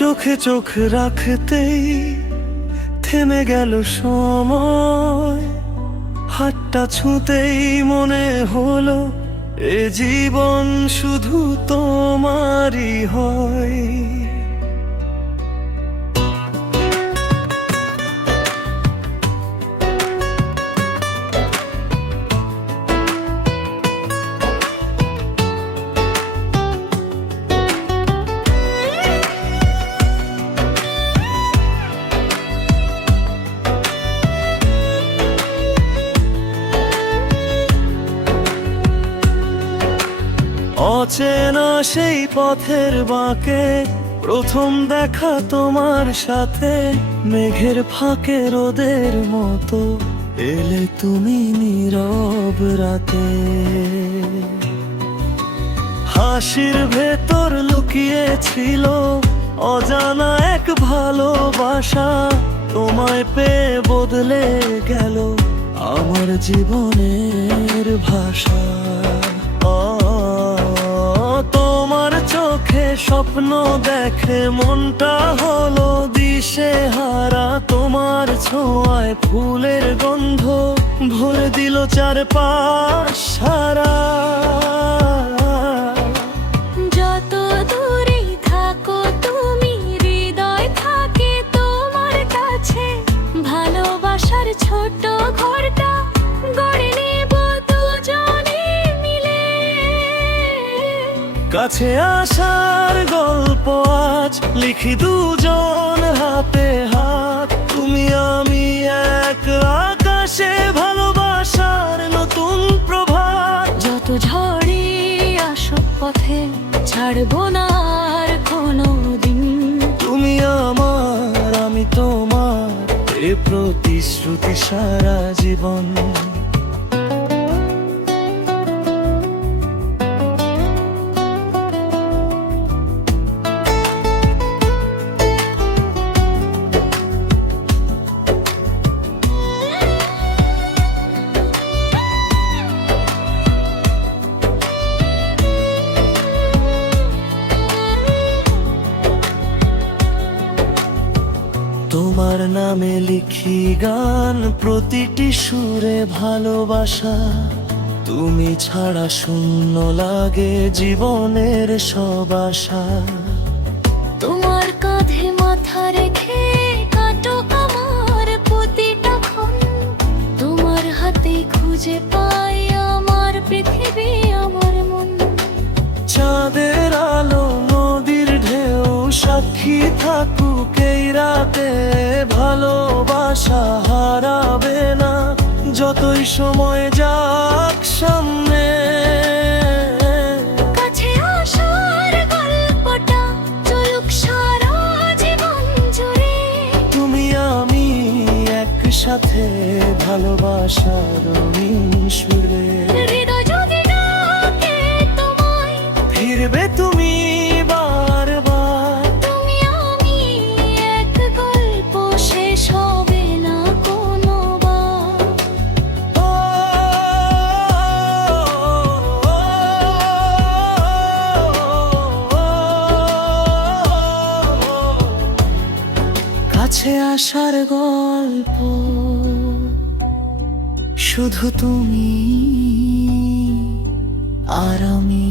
চোখে চোখ রাখতেই থেমে গেল সময়, হাতটা ছুঁতেই মনে হলো এ জীবন শুধু তোমারই হয়। অচেনা সেই পথের বাঁকে প্রথম দেখা তোমার সাথে, মেঘের ফাঁকে রোদের মতো এলে তুমি নীরব রাতে। হাসির ভেতর লুকিয়ে ছিল অজানা এক ভালোবাসা, তোমায় পেয়ে বদলে গেল আমার জীবনের ভাষা। তোমার চোখে স্বপ্ন দেখে মনটা হলো দিশেহারা, তোমার ছোঁয়ায় ফুলের গন্ধ ভরে দিল চারপাশ সারা। যত দূরেই থাকো তুমি, হৃদয় থাকে তোমার কাছে। ভালোবাসার ছোট ঘরটা গড়ে নেব দুজনে মিলে। কাছে আসার গল্প আজ লিখি দুজন হাতে হাত, তুমি আমি এক আকাশে, ভালোবাসার নতুন প্রভাত। যত ঝড়ে আসো পথে ছাড়বো না আর কোনো দিন। তুমি আমার আমি তোমার, এ প্রতিশ্রুতি সারা জীবন। তোমার নামে লিখি গান, প্রতিটি সুরে ভালোবাসা। তুমি ছাড়া শূন্য লাগে জীবনের সব আশা। তোমার কাঁধে মাথা রেখে কাটো আমার প্রতিটা ক্ষণ। তোমার হাতে খুঁজে পাই আমার পৃথিবী, আমার মন। চাঁদের আলো নদীর ঢেউ সাক্ষী থাকুক এই রাতে, ভালোবাসা হারাবে না যতই সময় যাক সামনে। কাছে আসার গল্পটা চলুক সারা জীবন জুড়ে। তুমি আমি একসাথে ভালোবাসার রঙিন সুরে। হৃদয় যদি ডাকে তোমায়, ফিরবে তুমি বারবার। তুমি আমি এক গল্প শেষ হবে না কোনোবার। ও, কাছে আসার গল্প শুধু তুমি আর আমি।